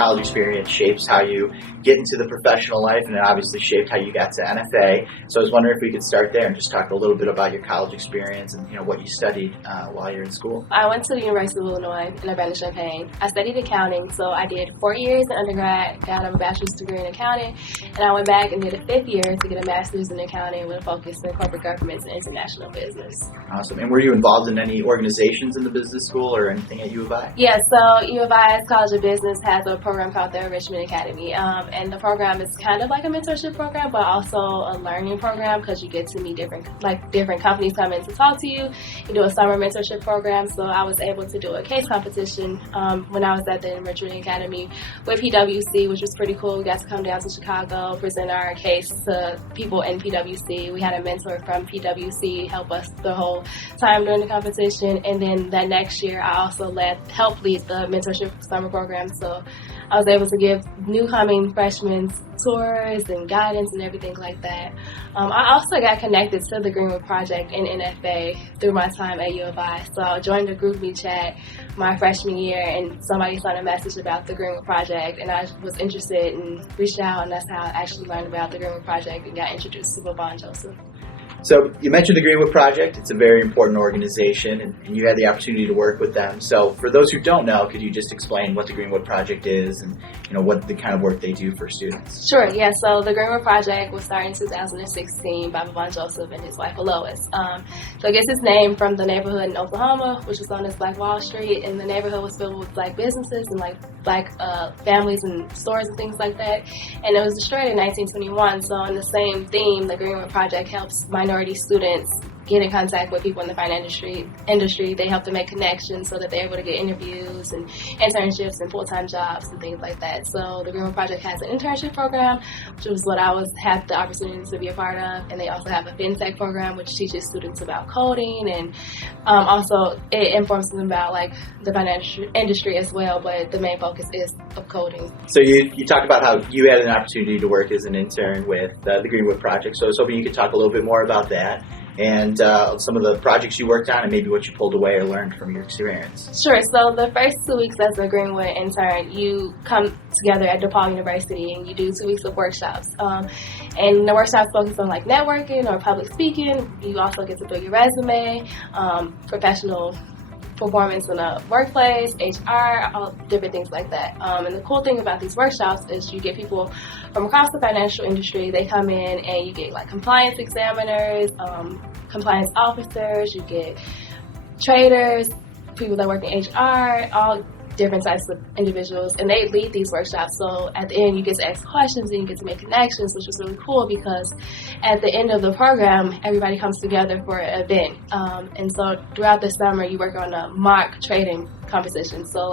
college experience shapes how you get into the professional life, and it obviously shaped how you got to NFA. So I was wondering if we could start there and just talk a little bit about your college experience and what you studied while you're in school. I went to the University of Illinois in Urbana-Champaign. I studied accounting, so I did 4 years in undergrad, got a bachelor's degree in accounting, and I went back and did a 5th year to get a master's in accounting with a focus in corporate governance and international business. Awesome. And were you involved in any organizations in the business school or anything at U of I? Yeah, so U of I's College of Business has a program called the Enrichment Academy, and the program is kind of like a mentorship program, but also a learning program because you get to meet different companies come in to talk to you. You do a summer mentorship program, so I was able to do a case competition when I was at the Enrichment Academy with PwC, which was pretty cool. We got to come down to Chicago, present our case to people in PwC. We had a mentor from PwC help us the whole time during the competition, and then that next year I also helped lead the mentorship summer program, so I was able to give new-coming freshmen tours and guidance and everything like that. I also got connected to the Greenwood Project in NFA through my time at U of I. So I joined a GroupMe chat my freshman year, and somebody sent a message about the Greenwood Project, and I was interested and reached out, and that's how I actually learned about the Greenwood Project and got introduced to Joseph. So you mentioned the Greenwood Project. It's a very important organization, and you had the opportunity to work with them. So for those who don't know, could you just explain what the Greenwood Project is and what the kind of work they do for students? Sure, yeah. So the Greenwood Project was started in 2016 by Joseph and his wife, Lois. So it gets its name from the neighborhood in Oklahoma, which was known as Black Wall Street, and the neighborhood was filled with black businesses and black families and stores and things like that. And it was destroyed in 1921. So in the same theme, the Greenwood Project helps minority students get in contact with people in the finance industry. They help them make connections so that they're able to get interviews and internships and full-time jobs and things like that. So the Greenwood Project has an internship program, which was what I had the opportunity to be a part of, and they also have a fintech program which teaches students about coding, and also it informs them about the financial industry as well, but the main focus is of coding. So you talked about how you had an opportunity to work as an intern with the Greenwood Project, so I was hoping you could talk a little bit more about that and some of the projects you worked on and maybe what you pulled away or learned from your experience. Sure. So the first 2 weeks as a Greenwood intern, you come together at DePaul University and you do 2 weeks of workshops. And the workshops focus on networking or public speaking. You also get to build your resume, professional performance in a workplace, HR, all different things like that. And the cool thing about these workshops is you get people from across the financial industry. They come in and you get compliance examiners, compliance officers, you get traders, people that work in HR, all different types of individuals, and they lead these workshops. So at the end you get to ask questions and you get to make connections, which was really cool because at the end of the program everybody comes together for an event, and so throughout the summer you work on a mock trading competition. So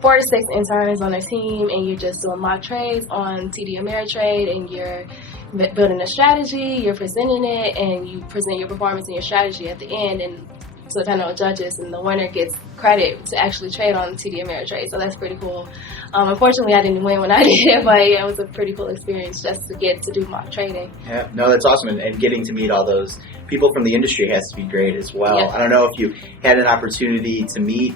4 to 6 interns on a team, and you're just doing mock trades on TD Ameritrade, and you're building a strategy, you're presenting it, and you present your performance and your strategy at the end, and to the panel of judges, and the winner gets credit to actually trade on TD Ameritrade. So that's pretty cool. Unfortunately, I didn't win when I did, but yeah, it was a pretty cool experience just to get to do mock trading. Yeah, no, that's awesome. And getting to meet all those people from the industry has to be great as well. Yeah. I don't know if you had an opportunity to meet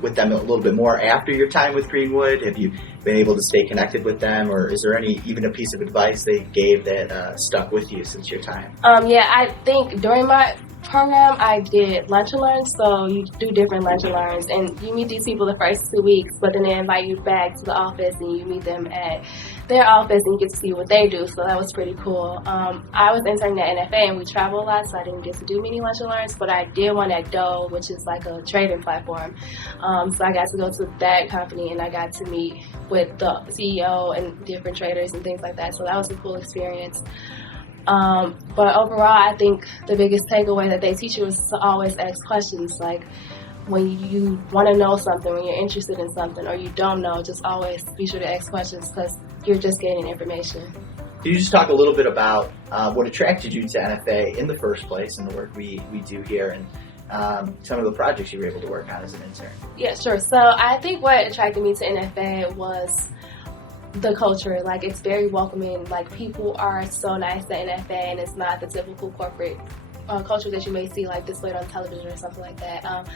with them a little bit more after your time with Greenwood. Have you been able to stay connected with them, or is there even a piece of advice they gave that stuck with you since your time? Yeah, I think during my program I did lunch and learns, so you do different lunch and learns, and you meet these people the first 2 weeks, but then they invite you back to the office and you meet them at their office and you get to see what they do, so that was pretty cool. I was interning at NFA and we travel a lot, so I didn't get to do many lunch and learns, but I did one at Dole, which is a trading platform. So I got to go to that company and I got to meet with the CEO and different traders and things like that, so that was a cool experience. But overall, I think the biggest takeaway that they teach you is to always ask questions. When you want to know something, when you're interested in something, or you don't know, just always be sure to ask questions because you're just gaining information. Can you just talk a little bit about what attracted you to NFA in the first place and the work we do here, and some of the projects you were able to work on as an intern? Yeah, sure. So I think what attracted me to NFA was the culture. It's very welcoming. People are so nice at NFA, and it's not the typical corporate culture that you may see like displayed on television or something like that.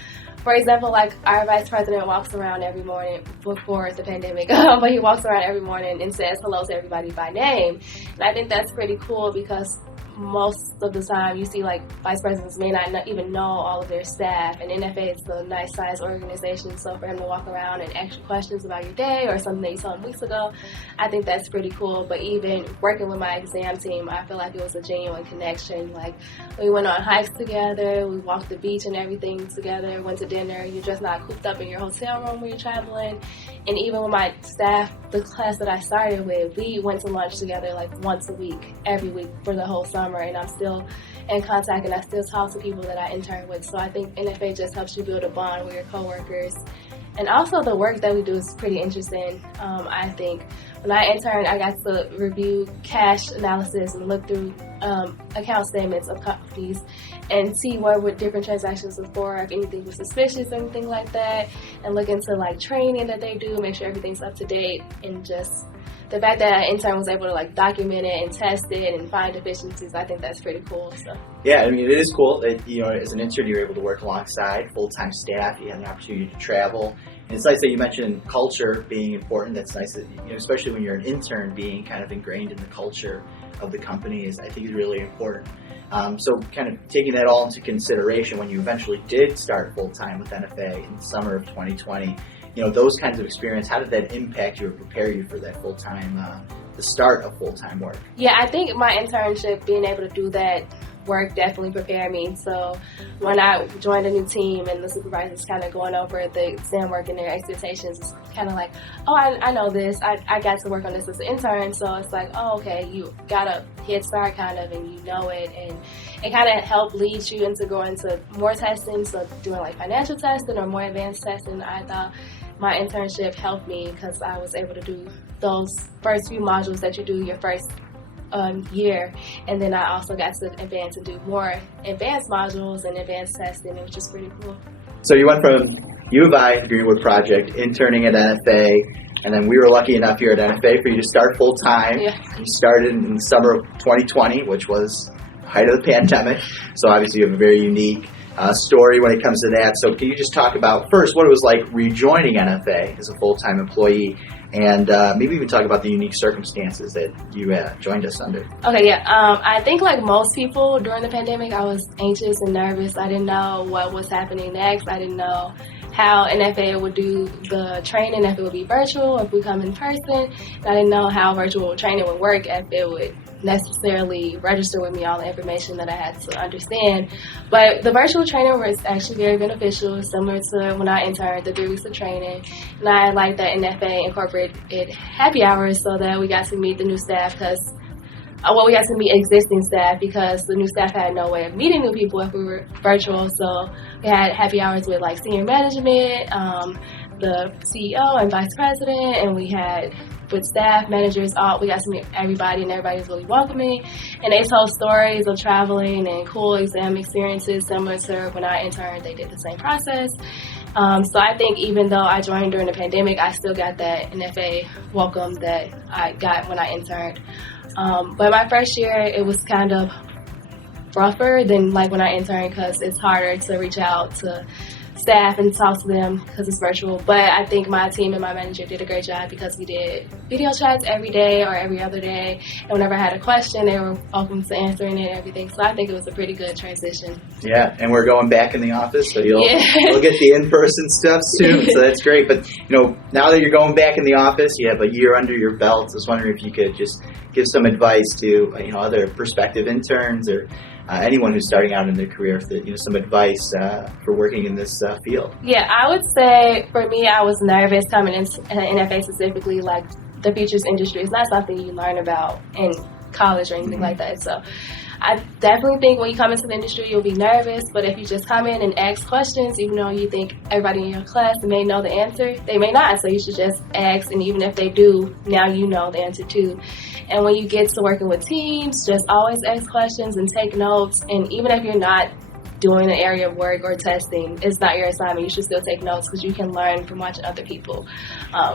For example, like our vice president walks around every morning before the pandemic, but he walks around every morning and says hello to everybody by name. And I think that's pretty cool because most of the time you see like vice presidents may not even know all of their staff, and NFA is a nice size organization, so for him to walk around and ask you questions about your day or something that you saw weeks ago, I think that's pretty cool. But even working with my exam team, I feel like it was a genuine connection. Like we went on hikes together, we walked the beach and everything together, went to dinner. You're just not cooped up in your hotel room when you're traveling. And even with my staff, the class that I started with, we went to lunch together like once a week, every week for the whole summer, and I'm still in contact and I still talk to people that I intern with. So I think NFA just helps you build a bond with your coworkers. And also the work that we do is pretty interesting. I think when I interned, I got to review cash analysis and look through account statements of companies and see what different transactions was for, if anything was suspicious or anything like that, and look into like training that they do, make sure everything's up to date, and just the fact that an intern was able to like document it and test it and find deficiencies, I think that's pretty cool. So yeah, I mean, it is cool that, as an intern, you're able to work alongside full-time staff. You have the opportunity to travel. And it's nice that you mentioned culture being important. That's nice that, especially when you're an intern, being kind of ingrained in the culture of the company I think is really important. So kind of taking that all into consideration, when you eventually did start full-time with NFA in the summer of 2020, those kinds of experience, how did that impact you or prepare you for that full-time, the start of full-time work? Yeah, I think my internship, being able to do that work definitely prepared me. So when I joined a new team and the supervisor's kind of going over the exam work and their expectations, it's kind of like, oh, I know this. I got to work on this as an intern. So it's like, oh, okay, you got a head start kind of, and you know it. And it kind of helped lead you into going to more testing, so doing like financial testing or more advanced testing. I thought my internship helped me because I was able to do those first few modules that you do your first year, and then I also got to advance and do more advanced modules and advanced testing, which is pretty cool. So you went from U of I, the Greenwood Project, interning at NFA, and then we were lucky enough here at NFA for you to start full time. Yeah. You started in the summer of 2020, which was the height of the pandemic. So obviously you have a very unique story when it comes to that. So can you just talk about first what it was like rejoining NFA as a full-time employee, and maybe even talk about the unique circumstances that you joined us under? Okay, yeah. I think like most people during the pandemic, I was anxious and nervous. I didn't know what was happening next. I didn't know how NFA would do the training, if it would be virtual, if we come in person. And I didn't know how virtual training would work, if it would necessarily register with me all the information that I had to understand. But the virtual training was actually very beneficial, similar to when I interned, the 3 weeks of training. And I like that NFA incorporated happy hours so that we got to meet the new staff, we got to meet existing staff because the new staff had no way of meeting new people if we were virtual. So we had happy hours with like senior management, the CEO and vice president, and we had with staff, managers, we got to meet everybody, and everybody was really welcoming. And they told stories of traveling and cool exam experiences similar to when I interned. They did the same process. So I think even though I joined during the pandemic, I still got that NFA welcome that I got when I interned. But my first year, it was kind of rougher than like when I interned because it's harder to reach out to staff and talk to them because it's virtual. But I think my team and my manager did a great job because we did video chats every day or every other day. And whenever I had a question, they were open to answering it and everything. So I think it was a pretty good transition. Yeah, and we're going back in the office, so you'll get the in-person stuff soon. So that's great. But now that you're going back in the office, you have a year under your belt. I was wondering if you could just give some advice to other prospective interns or anyone who's starting out in their career, some advice for working in this field. Yeah, I would say for me, I was nervous coming into NFA specifically. Like the futures industry is not something you learn about in college or anything like that. So I definitely think when you come into the industry, you'll be nervous. But if you just come in and ask questions, even though you think everybody in your class may know the answer, they may not. So you should just ask. And even if they do, now you know the answer too. And when you get to working with teams, just always ask questions and take notes. And even if you're not doing an area of work or testing, it's not your assignment. You should still take notes because you can learn from watching other people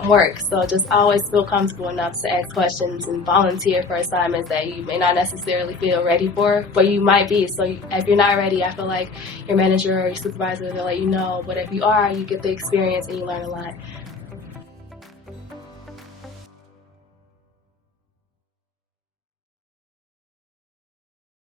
work. So just always feel comfortable enough to ask questions and volunteer for assignments that you may not necessarily feel ready for, but you might be. So if you're not ready, I feel like your manager or your supervisor will let you know. But if you are, you get the experience and you learn a lot.